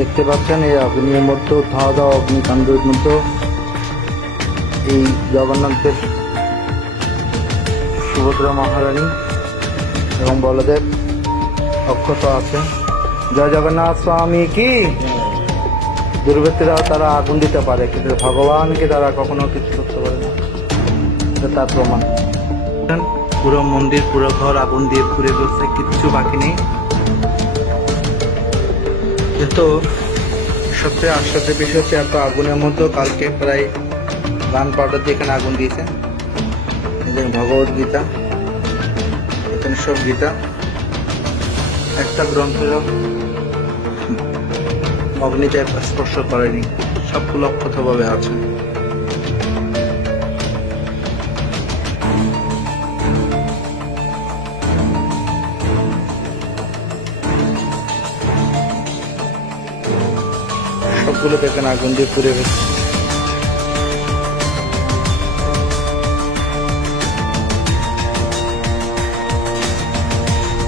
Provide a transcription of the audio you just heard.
দেখতে পাচ্ছেন এই অগ্নির মধ্যে ধাওয়া দাওয়া অগ্নিকাণ্ডের মধ্যে এই জগন্নাথের সুভদ্রা মহারানী এবং বলদেব অক্ষত আছে। জয় জগন্নাথ স্বামী কি। দুর্বৃত্তরাও তারা আগুন দিতে পারে, কিন্তু ভগবানকে তারা কখনো কিছু করতে পারে না, এটা তার প্রমাণ। পুরো মন্দির পুরো ঘর আগুন দিয়ে পুড়ে গেছে, কিচ্ছু বাকি নেই। কিন্তু সবচেয়ে আশ্চর্যের বিষয় হচ্ছে এত আগুনের মধ্যেও কালকে প্রায় গান পাউডার দিয়ে এখানে আগুন দিয়েছে। এখানে ভগবত গীতা, এখানে সব গীতা, একটা গ্রন্থের অগ্নিতে স্পর্শ করেনি, সবগুলো অক্ষতভাবে আছে। সবগুলো দেখেন আগুন দিয়ে পুড়ে গেছে।